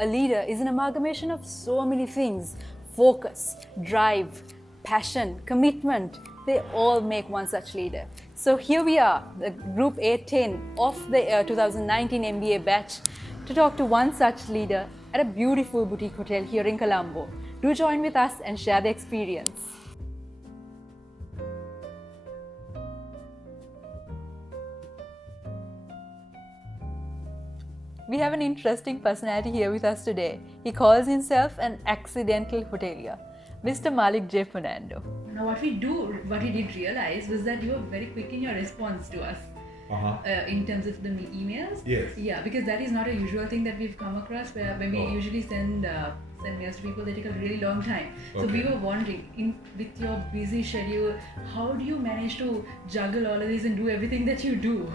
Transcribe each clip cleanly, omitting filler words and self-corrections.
A leader is an amalgamation of so many things: focus, drive, passion, commitment. They all make one such leader. So here we are, the Group A10 of the 2019 MBA batch, to talk to one such leader at a beautiful boutique hotel here in Colombo. Do join with us and share the experience. We have an interesting personality here with us today. He calls himself an accidental hotelier, Mr. Malik J. Fernando. Now what we did realize was that you were very quick in your response to us. In terms of the emails. Yes. Yeah, because that is not a usual thing that we've come across, where when we usually send mails to people, they take a really long time. So we were wondering, with your busy schedule, how do you manage to juggle all of this and do everything that you do?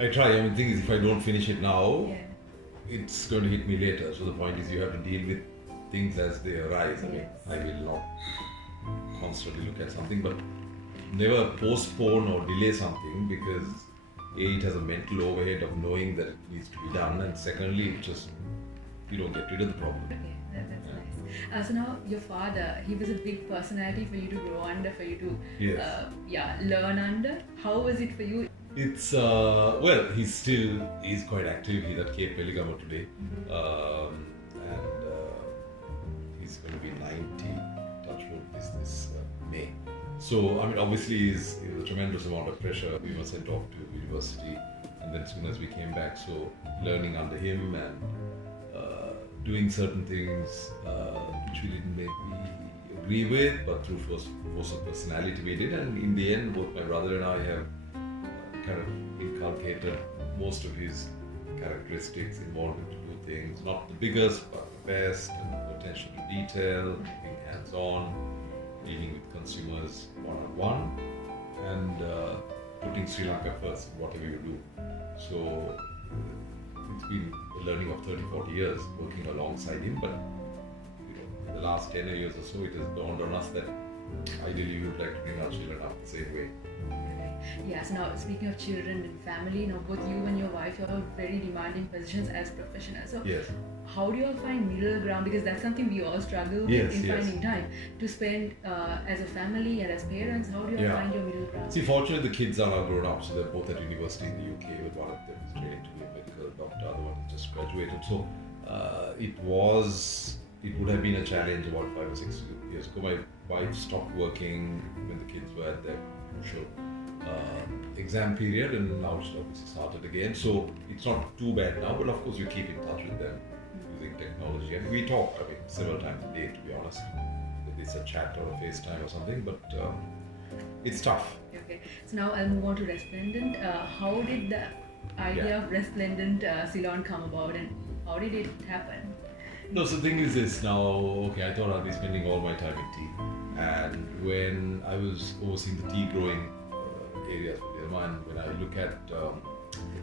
I try. I mean, the thing is, if I don't finish it now, it's going to hit me later. So the point is, you have to deal with things as they arise. I mean, I will not constantly look at something, but never postpone or delay something, because A, it has a mental overhead of knowing that it needs to be done, and secondly, it just, you don't get rid of the problem. Okay, that's nice. So now your father, he was a big personality for you to grow under, for you to learn under. How was it for you? It's he's quite active. He's at Cape Veligamo today, and he's going to be 90. Touch wood this May. So I mean, obviously, it's a tremendous amount of pressure. We were sent off to university, and then as soon as we came back, so learning under him and doing certain things which we didn't maybe agree with, but through force of personality we did, and in the end, both my brother and I have kind of inculcated most of his characteristics, involved him to do things, not the biggest, but the best, and attention to detail, being hands-on, dealing with consumers one-on-one, and putting Sri Lanka first in whatever you do. So it's been a learning of 30-40 years working alongside him, but in the last 10 years or so, it has dawned on us that ideally we would like to bring our children up the same way. Yes, now speaking of children and family, now both you and your wife, you are very demanding positions as professionals. So how do you all find middle ground? Because that's something we all struggle with in finding time to spend as a family and as parents. How do you all find your middle ground? See, fortunately the kids are now grown up, so they're both at university in the UK, with one of them is training to be a medical doctor, the other one just graduated. So it would have been a challenge about 5 or 6 years ago. My wife stopped working when the kids were at their crucial exam period, and now it's obviously started again. So it's not too bad now, but of course you keep in touch with them using technology, and we talk, I mean, several times a day, to be honest. Whether it's a chat or a FaceTime or something, but it's tough. Okay, so now I'll move on to Resplendent. How did the idea of Resplendent Ceylon come about, and how did it happen? No, so the thing is this now, I thought I'd be spending all my time in tea, and when I was overseeing the tea growing areas for Burma, and when I look at the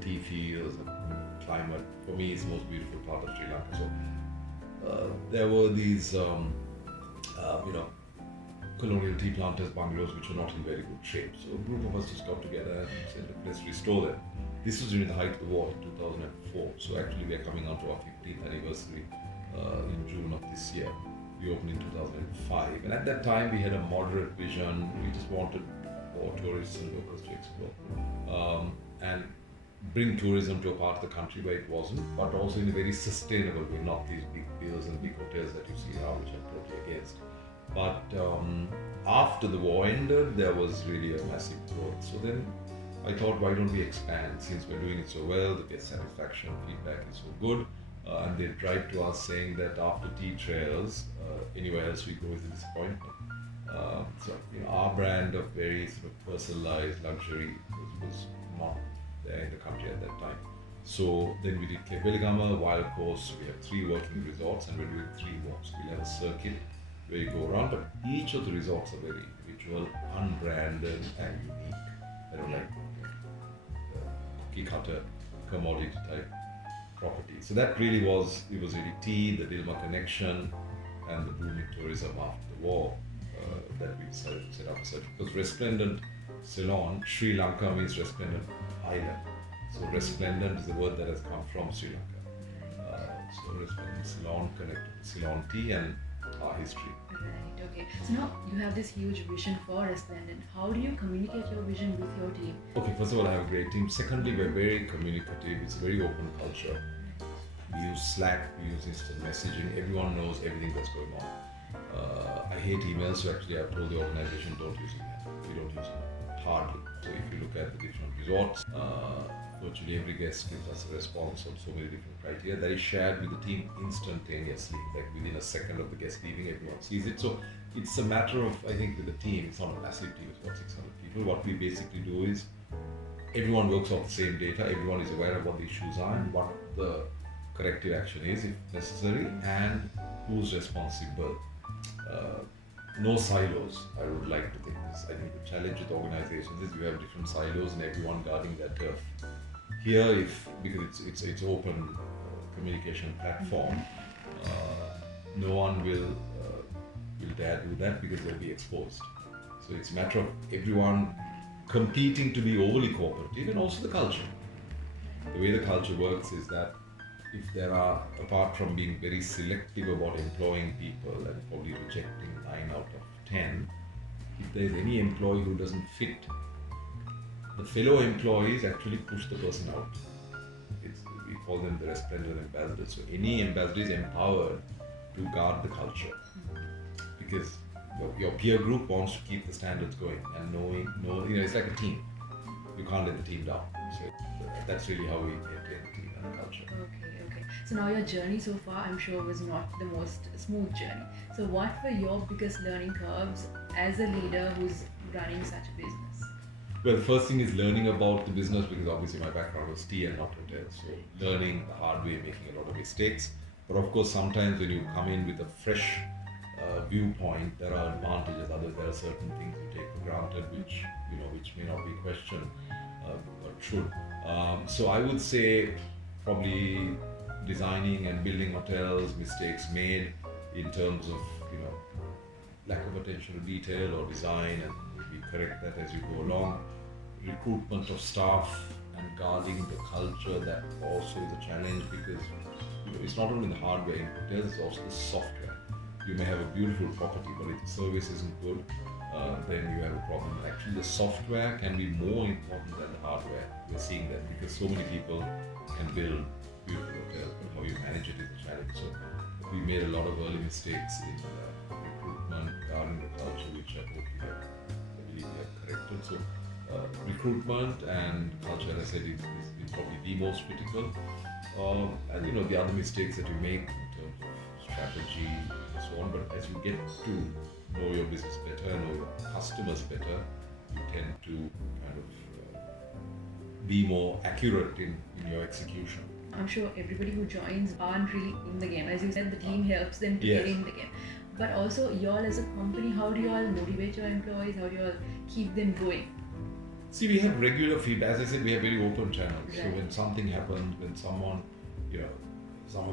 tea fields and climate, for me it's the most beautiful part of Sri Lanka. So there were these colonial tea planters bungalows which were not in very good shape. So a group of us just got together and said, let's restore them. This was during the height of the war in 2004. So actually we are coming on to our 15th anniversary in June of this year. We opened in 2005, and at that time we had a moderate vision. We just wanted more tourists and locals to explore and bring tourism to a part of the country where it wasn't, but also in a very sustainable way, not these big bills and big hotels that you see now, which I'm totally against. But after the war ended, there was really a massive growth. So then I thought, why don't we expand, since we're doing it so well, the guest satisfaction feedback is so good, and they write to us saying that after tea trails, anywhere else we go is a disappointment. So our brand of very sort of personalized luxury was not there in the country at that time. So then we did Cape Veligamo, Wild Coast. We have 3 working resorts, and we're doing 3 more. So we'll have a circuit where you go around, but each of the resorts are very individual, unbranded and unique. I don't like cookie cutter commodity type property. So that really was, it was really tea, the Dilma connection, and the booming tourism after the war that we decided to set up a search. Because Resplendent Ceylon, Sri Lanka means resplendent island. So resplendent is the word that has come from Sri Lanka. So as well. Ceylon connected to Ceylon tea and our history. Right, okay. So now you have this huge vision for Resplendent. How do you communicate your vision with your team? Okay, first of all, I have a great team. Secondly, we're very communicative. It's a very open culture. We use Slack, we use instant messaging. Everyone knows everything that's going on. I hate emails, so actually I've told the organization don't use email. We don't use it hardly. So if you look at the different resorts, virtually every guest gives us a response on so many different criteria that is shared with the team instantaneously. Like within a second of the guest leaving, everyone sees it. So it's a matter of, I think, with the team, it's not a massive team, it's about 600 people. What we basically do is everyone works off the same data, everyone is aware of what the issues are and what the corrective action is if necessary and who's responsible. No silos, I would like to think this. I think the challenge with organizations is you have different silos and everyone guarding their turf. Here, because it's open communication platform, no one will dare do that because they'll be exposed. So it's a matter of everyone competing to be overly cooperative and also the culture. The way the culture works is that if there are, apart from being very selective about employing people and probably rejecting 9 out of 10, if there is any employee who doesn't fit, the fellow employees actually push the person out. We call them the Resplendent ambassadors. So any ambassador is empowered to guard the culture because your peer group wants to keep the standards going and knowing, it's like a team. You can't let the team down. So that's really how we maintain the team and the culture. Okay. So now your journey so far, I'm sure, was not the most smooth journey. So what were your biggest learning curves as a leader who's running such a business? Well, the first thing is learning about the business because obviously my background was tea and not hotels. So learning the hard way, making a lot of mistakes. But of course, sometimes when you come in with a fresh viewpoint, there are advantages. Others, there are certain things you take for granted, which may not be questioned, but should. So I would say probably designing and building hotels, mistakes made in terms of lack of attention to detail or design, and we correct that as you go along. Recruitment of staff and guarding the culture, that also is a challenge because it's not only the hardware in hotels, it's also the software. You may have a beautiful property, but if the service isn't good, then you have a problem. Actually, the software can be more important than the hardware. We're seeing that because so many people can build beautiful hotels, but how you manage it is a challenge. So we made a lot of early mistakes in recruitment, guarding the culture, which I believe we have corrected. So recruitment and culture, as I said, is probably the most critical. And the other mistakes that you make in terms of strategy and so on. But as you get to know your business better, know your customers better, you tend to kind of be more accurate in your execution. I'm sure everybody who joins aren't really in the game. As you said, the team helps them to get in the game. But also, y'all as a company, how do you all motivate your employees? How do you all keep them going? See, we have regular feedback. As I said, we have very open channels. Right. So when something happens, when someone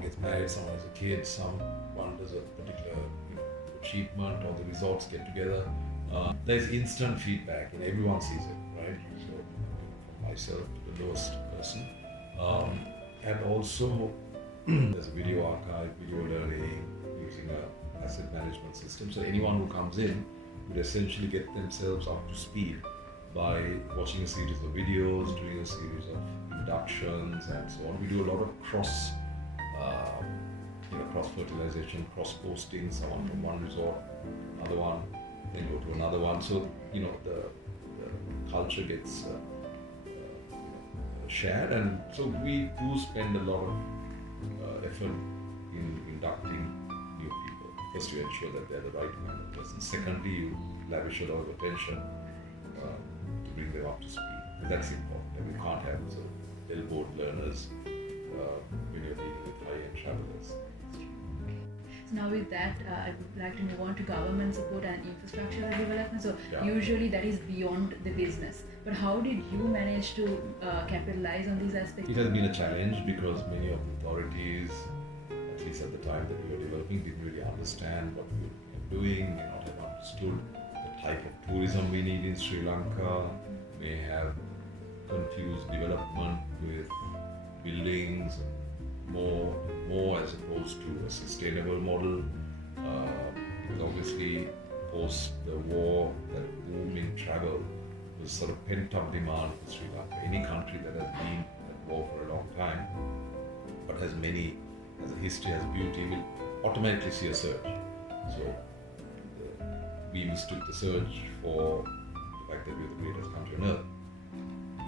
gets married, someone has a kid, someone does a particular achievement, or the resorts get together, there's instant feedback and everyone sees it, right? So from myself to the lowest person. And also, there's a video archive, video learning, using an asset management system. So anyone who comes in would essentially get themselves up to speed by watching a series of videos, doing a series of inductions and so on. We do a lot of cross-fertilization, cross-posting, someone from one resort, another one, then go to another one. So, the culture gets shared, and so we do spend a lot of effort in inducting new people. First, you ensure that they're the right kind of person. Secondly, you lavish a lot of attention to bring them up to speed. And that's important. And we can't have elbowed learners when you're dealing with high-end travelers. So now with that, I would like to move on to government support and infrastructure development. So usually that is beyond the business. But how did you manage to capitalize on these aspects? It has been a challenge because many of the authorities, at least at the time that we were developing, didn't really understand what we were doing, may not have understood the type of tourism we need in Sri Lanka, may have confused development with buildings, more as opposed to a sustainable model. Because obviously, post the war, that boom in travel was sort of pent-up demand for Sri Lanka. Any country that has been at war for a long time, but has a history, has beauty, will automatically see a surge. So we mistook the surge for the fact that we're the greatest country on earth.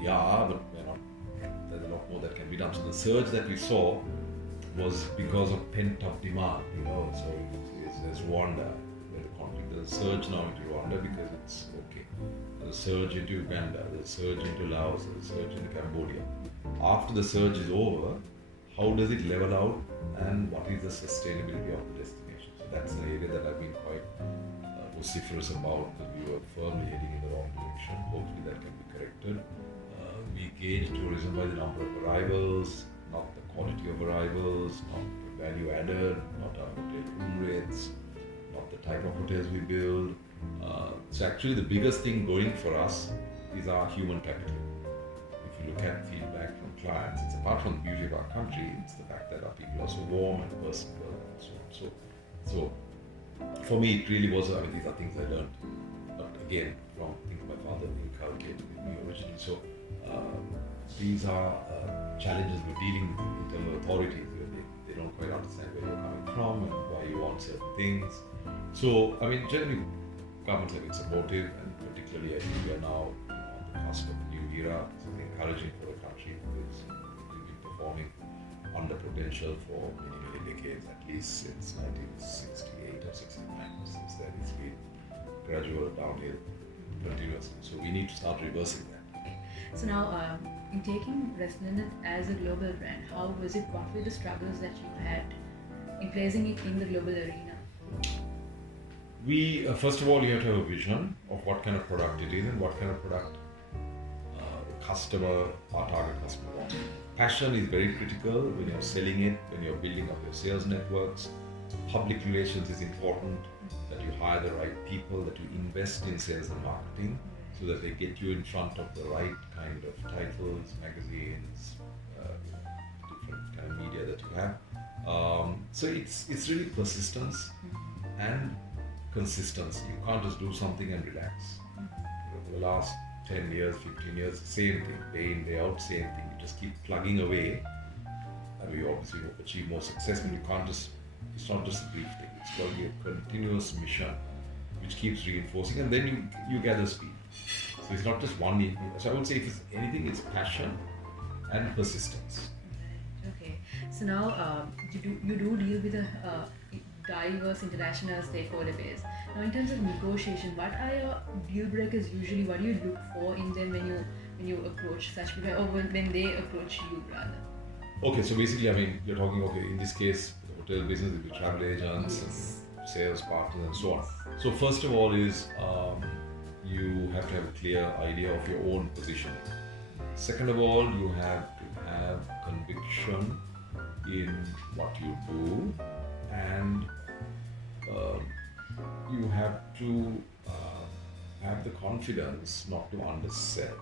We are, but we're not. There's a lot more that can be done. So the surge that we saw was because of pent-up demand, So there's Rwanda, where the conflict. There's a surge now into Rwanda because it's okay. There's a surge into Uganda. There's a surge into Laos. There's a surge into Cambodia. After the surge is over, how does it level out, and what is the sustainability of the destination? So that's an area that I've been quite vociferous about, that we were firmly heading in the wrong direction. Hopefully that can be corrected. We gauge tourism by the number of arrivals, not the quality of arrivals, not the value added, not our hotel room rates, not the type of hotels we build. So actually the biggest thing going for us is our human capital. If you look at feedback from clients, it's apart from the beauty of our country, it's the fact that our people are so warm and personable and so on. So for me, it really was, these are things I learned, but again, from things my father inculcated in me originally. So these are challenges we're dealing with in terms of authorities, where they don't quite understand where you're coming from and why you want certain things. So, generally, governments have been supportive, and particularly I think we are now on the cusp of a new era. It's encouraging for the country because we've been performing under potential for many decades, at least since 1968 or 69. Since then, it's been gradual downhill continuously. So we need to start reversing that. So now, in taking Resplendent as a global brand, how was it? What were the struggles that you had in placing it in the global arena? We first of all, you have to have a vision of what kind of product it is and what kind of product our target customer wants. Passion is very critical when you're selling it, when you're building up your sales networks. Public relations is important, that you hire the right people, that you invest in sales and marketing, so that they get you in front of the right kind of titles, magazines, different kind of media that you have. So it's really persistence and consistency. You can't just do something and relax. For the last 10 years, 15 years, same thing, day in, day out, same thing. You just keep plugging away, and we obviously achieve more success, but you can't just, it's not just a brief thing, it's got to be a continuous mission which keeps reinforcing, and then you gather speed. So it's not just one. So I would say if it's anything, it's passion and persistence. Okay. So now you do deal with a diverse international stakeholder base. Now, in terms of negotiation, what are your deal breakers usually? What do you look for in them when you approach such people, or when they approach you rather? Okay, so basically, you're talking, in this case, the hotel business will be travel agents, Yes. and sales partners, and so on. So first of all is you have to have a clear idea of your own positioning. Second of all, you have to have conviction in what you do, and you have to have the confidence not to undersell,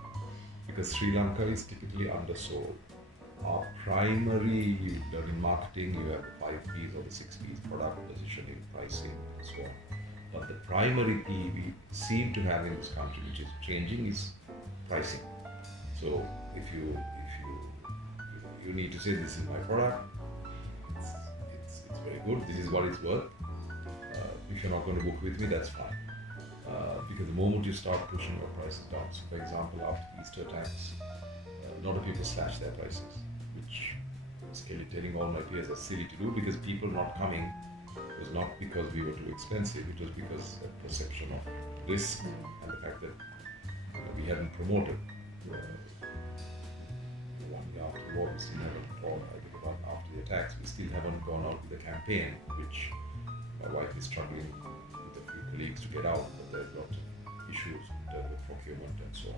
because Sri Lanka is typically undersold. Our primary, in marketing, you have the 5 P's or the 6 P's: product, positioning, pricing, and so on. But the primary P we seem to have in this country, which is changing, is pricing. So if you need to say, this is my product, it's very good, this is what it's worth. If you're not going to book with me, that's fine. Because the moment you start pushing your prices down, so for example, after the Easter attacks, a lot of people slashed their prices, which I was telling all my peers are silly to do, because people not coming was not because we were too expensive, it was because of perception of risk and the fact that we hadn't promoted. 1 year after the war, we still haven't, or I think about after the attacks, we still haven't gone out with a campaign, which my wife is struggling with a few colleagues to get out, but there's lots of issues in terms of procurement and so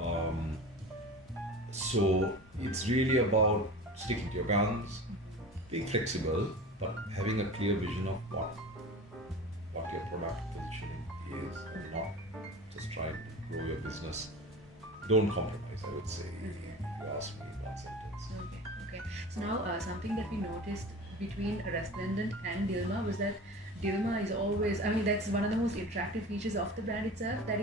on. So it's really about sticking to your guns, being flexible, but having a clear vision of what your product positioning is, and not just trying to grow your business. Don't compromise, I would say, if you ask me in one sentence. Okay. Okay. So now something that we noticed between Resplendent and Dilma was that Dilma is always, I mean, that's one of the most attractive features of the brand itself, that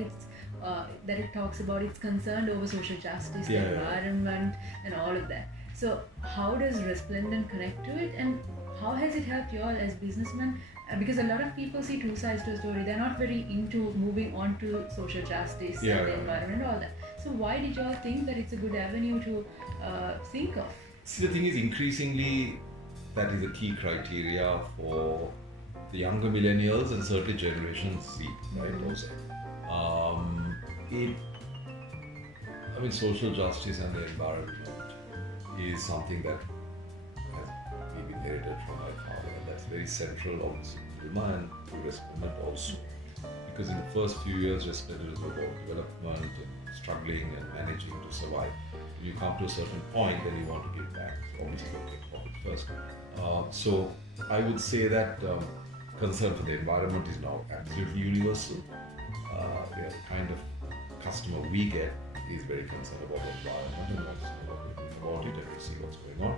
that it talks about it's concerned over social justice, the environment, and all of that. So how does Resplendent connect to it, and how has it helped you all as businessmen? Because a lot of people see two sides to a story. They're not very into moving on to social justice and the environment and all that. So why did you all think that it's a good avenue to think of? See, the thing is, increasingly, that is a key criteria for the younger millennials and certainly Generation Z, right? Also, I mean, social justice and the environment is something that has been inherited from my father, and that's very central, obviously, to Dilma and to Resplendent also. Because in the first few years, Resplendent is about development and struggling and managing to survive. When you come to a certain point, then you want to give back. So obviously, you get profit first. So I would say that concern for the environment is now absolutely universal. The kind of customer we get is very concerned about the environment and wants to know about it and to see what's going on.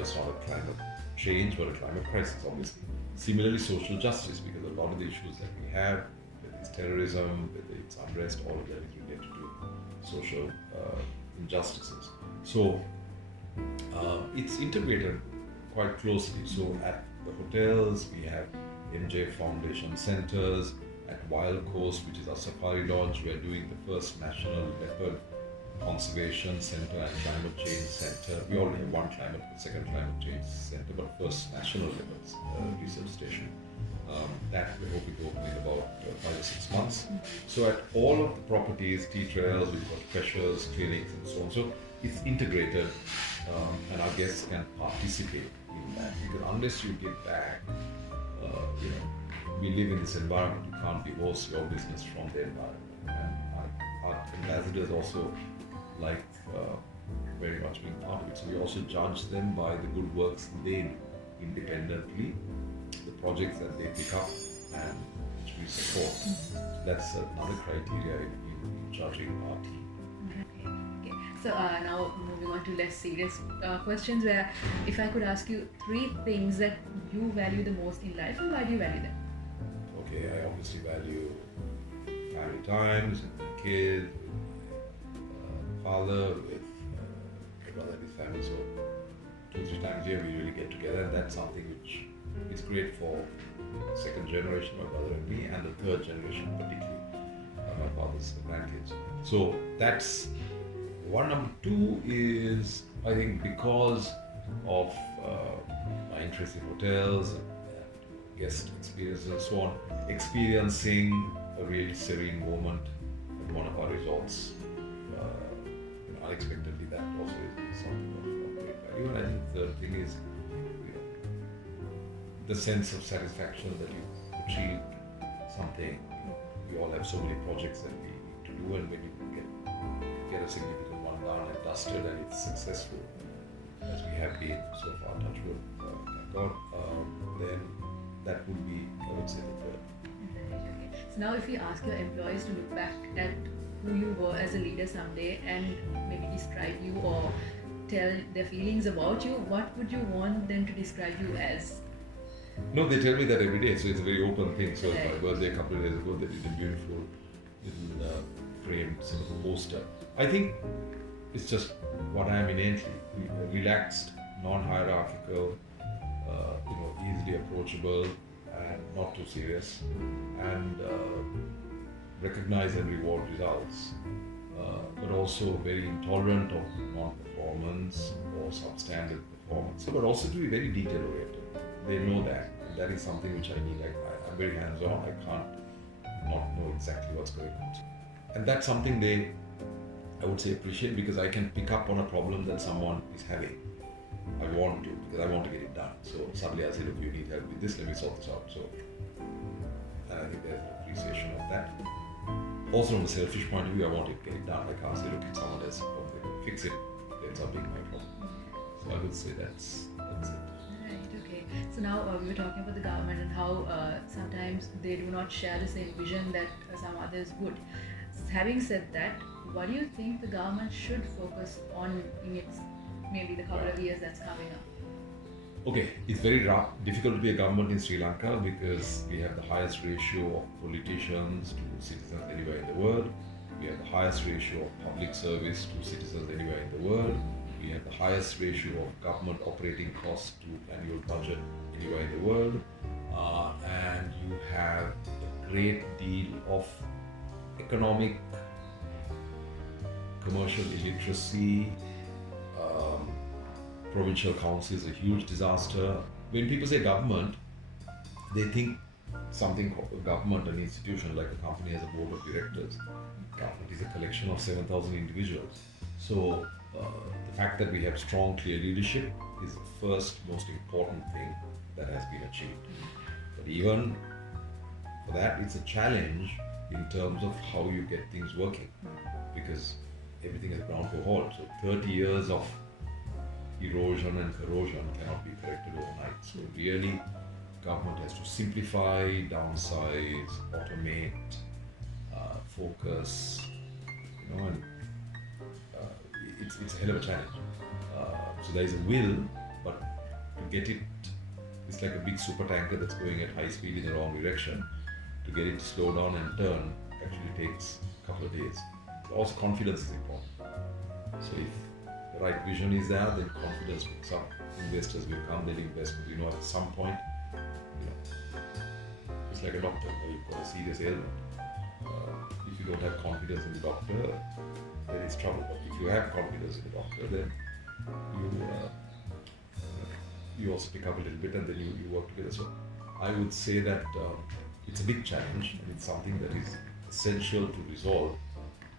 It's not a climate change but a climate crisis, obviously. Similarly, social justice, because a lot of the issues that we have, whether it's terrorism, whether it's unrest, all of that is related to social injustices. So it's integrated quite closely. So at the hotels, we have MJ Foundation Centers. At Wild Coast, which is our safari lodge, we are doing the first National Leopard Conservation Center and Climate Change Center. We already have one second climate change center, but first National Leopard Research Station. That we hope to open in about 5 or 6 months. So at all of the properties, tea trails, we've got pressures, clinics, and so on. So it's integrated, and our guests can participate in that. Because unless you give back, we live in this environment. You can't divorce your business from the environment. And our ambassadors also like very much being part of it. So we also judge them by the good works they do independently, the projects that they pick up and which we support. So that's another criteria in judging our team. Okay. So now moving on to less serious questions, where if I could ask you 3 things that you value the most in life, and why do you value them? Okay, I obviously value family times with my kid, with father, with my brother and his family. So 2-3 times a year we really get together, and that's something which is great for second generation, my brother and me, and the third generation, particularly my father's grandkids. So that's one. Number 2 is, I think, because of my interest in hotels and guest experiences and so on, experiencing a really serene moment at one of our resorts unexpectedly, that also is something of great value. And I think the third thing is the sense of satisfaction that you achieved something. We all have so many projects that we need to do, and when you get a significant one done and dusted and it's successful, as we have been so far, touch wood, thank God, then that would be, I would say, the third. Okay. So now if you ask your employees to look back at who you were as a leader someday and maybe describe you or tell their feelings about you, what would you want them to describe you as? No, they tell me that every day, so it's a very open thing. So my birthday a couple of days ago, they did a beautiful little framed sort of poster. I think it's just what I am innately, relaxed, non-hierarchical, easily approachable and not too serious, and recognize and reward results, but also very intolerant of non-performance or substandard performance, but also to be very detail-oriented. They know that, and that is something which I need. I'm very hands-on. I can't not know exactly what's going on, and that's something they, I would say, appreciate, because I can pick up on a problem that someone is having. I want to, because I want to get it done. So suddenly I'll say, look, you need help with this, let me sort this out. So, and I think there's an appreciation of that. Also from a selfish point of view, I want to get it done. I can't say, look, if someone else can fix it, it ends up being my problem. So I would say that's it. Right, okay. So now we were talking about the government and how sometimes they do not share the same vision that some others would. Having said that, what do you think the government should focus on in its maybe the couple of years that's coming up? Okay, it's very difficult to be a government in Sri Lanka because we have the highest ratio of politicians to citizens anywhere in the world. We have the highest ratio of public service to citizens anywhere in the world. We have the highest ratio of government operating costs to annual budget anywhere in the world. And you have a great deal of economic, commercial illiteracy. Provincial council is a huge disaster. When people say government, they think something called a government, an institution like a company has a board of directors. Government is a collection of 7,000 individuals. So the fact that we have strong, clear leadership is the first most important thing that has been achieved. But even for that, it's a challenge in terms of how you get things working, because everything is ground to a halt. So 30 years of erosion and corrosion cannot be corrected overnight. So really, government has to simplify, downsize, automate, focus, and it's a hell of a challenge. So there is a will, but to get it, it's like a big super tanker that's going at high speed in the wrong direction. To get it to slow down and turn actually takes a couple of days. Also, confidence is important. So if the right vision is there, then confidence will come. Investors will come, they'll invest, because at some point, it's like a doctor, you've got a serious ailment. If you don't have confidence in the doctor, then it's trouble. But if you have confidence in the doctor, then you also pick up a little bit and then you work together. So I would say that it's a big challenge, and it's something that is essential to resolve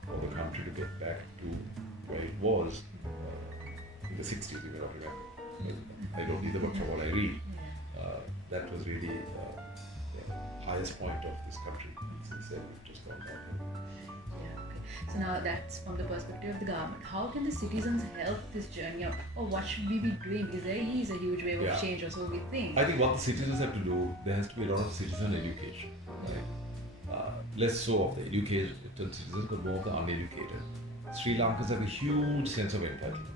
for the country to get back to where it was in the 60s, you may not remember. I don't either, but from what I read, that was really the highest point of this country. Since then, we've just gone down. Yeah, okay. So now that's from the perspective of the government. How can the citizens help this journey, or what should we be doing? Is there is a huge wave of change, or so we think? I think what the citizens have to do, there has to be a lot of citizen education. Right? Less so of the educated citizens, but more of the uneducated. Sri Lankans have a huge sense of entitlement.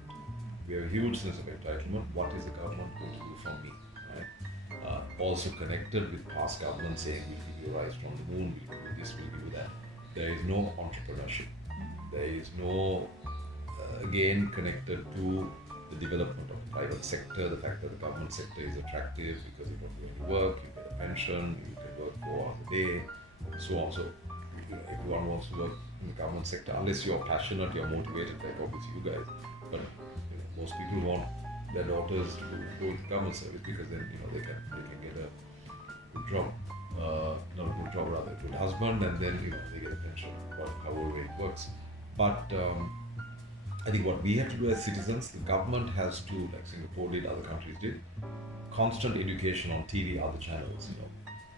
We have a huge sense of entitlement. What is the government going to do for me? Right? Also connected with past governments saying we'll give you rice from the moon, we'll give you this, we'll give you that. There is no entrepreneurship. There is no, again, connected to the development of the private sector, the fact that the government sector is attractive because you don't do any work, you get a pension, you can work 4 hours a day, so on. So everyone wants to work in the government sector unless you're passionate, you're motivated, like obviously you guys. But most people want their daughters to go into government service because then they can get a good job, not a good job, rather a good husband, and then they get a pension, however way it works. But I think what we have to do as citizens, the government has to, like Singapore did, other countries did, constant education on TV, other channels.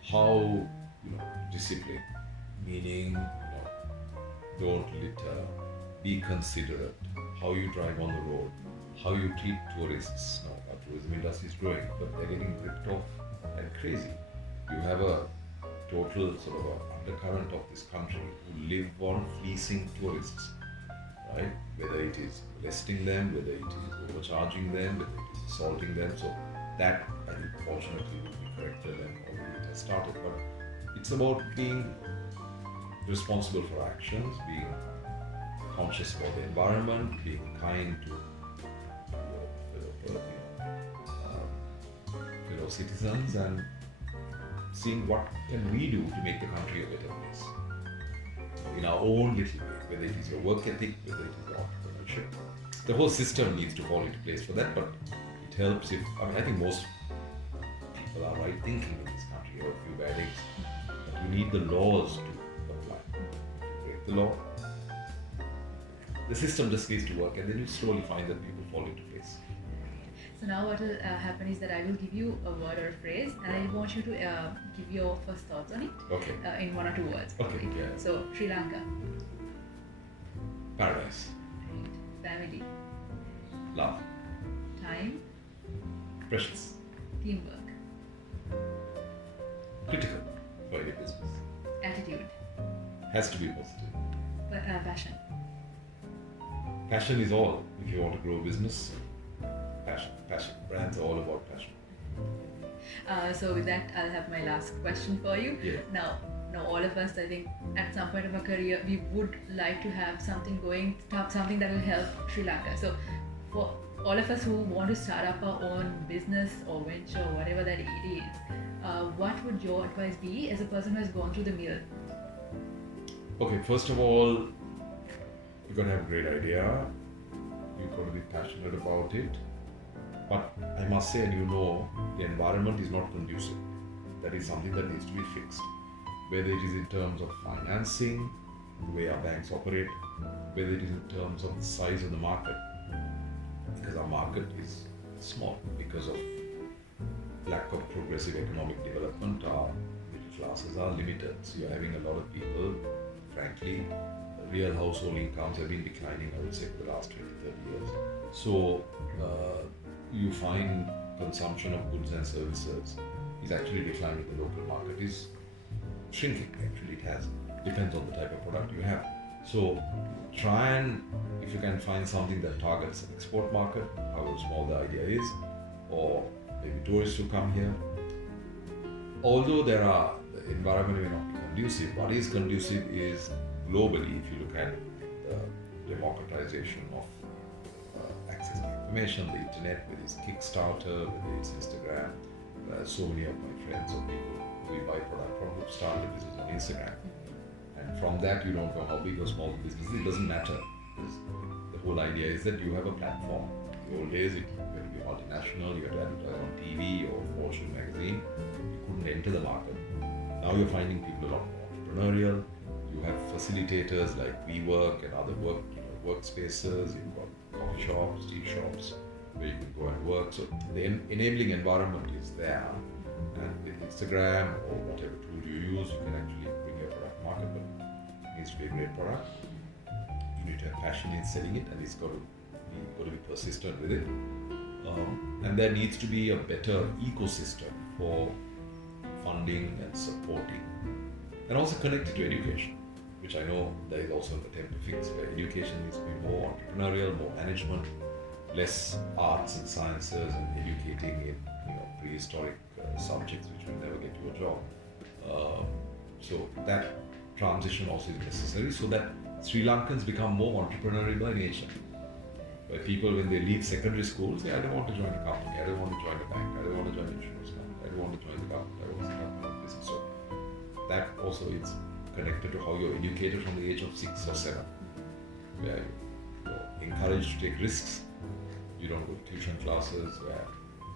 How discipline, meaning don't litter, be considerate, how you drive on the road, how you treat tourists. Now, our tourism industry is growing, but they're getting ripped off like crazy. You have a total sort of undercurrent of this country who live on fleecing tourists, right? Whether it is molesting them, whether it is overcharging them, whether it is assaulting them. So that, I think, fortunately will be corrected and already it has started. But it's about being responsible for actions, being conscious about the environment, being kind to fellow citizens, and seeing what can we do to make the country a better place in our own little way, whether it is your work ethic, whether it is your entrepreneurship. The whole system needs to fall into place for that, but it helps if, I think most people are right thinking in this country. You have a few bad eggs, but you need the laws to apply. If you break the law, the system just needs to work, and then you slowly find that people fall into place. So now what will happen is that I will give you a word or a phrase, and I want you to give your first thoughts on it. Okay. In 1 or 2 words. Okay. Yeah. So Sri Lanka. Paradise. Great. Family. Love. Time. Precious. Teamwork. Critical for any business. Attitude. Has to be positive. Passion. Passion is all if you want to grow a business. passion. Brands are all about passion. So with that, I'll have my last question for you. Yeah. Now all of us, I think, at some point of our career, we would like to have something going, something that will help Sri Lanka. So for all of us who want to start up our own business or venture, whatever that it is, what would your advice be as a person who has gone through the mill? Okay, first of all, you've got to have a great idea. You've got to be passionate about it. But I must say, and you know, the environment is not conducive. That is something that needs to be fixed. Whether it is in terms of financing, the way our banks operate, whether it is in terms of the size of the market, because our market is small because of lack of progressive economic development. Our middle classes are limited. So you're having a lot of people, frankly, real household incomes have been declining, I would say, for the last 20, 30 years. So you find consumption of goods and services is actually declining. The local market is shrinking. Actually, it has. Depends on the type of product you have. So try and, if you can find something that targets an export market, however small the idea is, or maybe tourists who come here. Although the environment may not be conducive, what is conducive is globally, if you look at the democratization of access to information, the internet, whether it's Kickstarter, whether it's Instagram. So many of my friends or people who buy product from who started business on Instagram. And from that, you don't know how big or small the business is. It doesn't matter. Because the whole idea is that you have a platform. In the old days, you had to be multinational, you had to advertise on TV or Fortune magazine. You couldn't enter the market. Now you're finding people a lot more entrepreneurial. You have facilitators like WeWork and other workspaces. You've got coffee shops, tea shops, where you can go and work. So the enabling environment is there. And with Instagram or whatever tool you use, you can actually bring your product to market, but it needs to be a great product. You need to have passion in selling it, and it's got to be persistent with it. And there needs to be a better ecosystem for funding and supporting, and also connected to education, which I know there is also an attempt to fix, where education needs to be more entrepreneurial, more management, less arts and sciences, and educating in prehistoric subjects which will never get you a job. So that transition also is necessary so that Sri Lankans become more entrepreneurial by nature. Where people, when they leave secondary school, say, I don't want to join a company, I don't want to join a bank, I don't want to join an insurance company, I don't want to join the government, I want to set up my own business. So that also is connected to how you're educated from the age of 6 or 7, where you're encouraged to take risks. You don't go to tuition classes where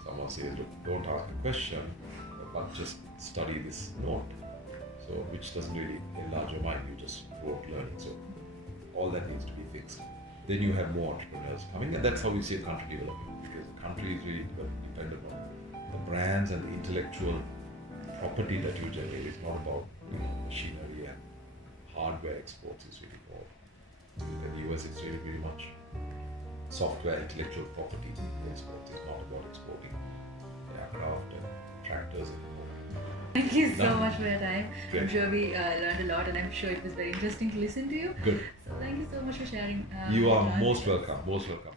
someone says, look, don't ask a question, but just study this note. So, which doesn't really enlarge your mind, you just rote learning. So, all that needs to be fixed. Then you have more entrepreneurs coming, and that's how we see a country developing. Because the country is really dependent on the brands and the intellectual property that you generate. It's not about machinery and hardware exports. It's really more. In the US, it's really very much software, intellectual property exports. It's not about exporting aircraft and tractors anymore. Thank you so much for your time. Great. I'm sure we learned a lot, and I'm sure it was very interesting to listen to you. Good. So thank you so much for sharing. You your are thoughts. most welcome. Most welcome.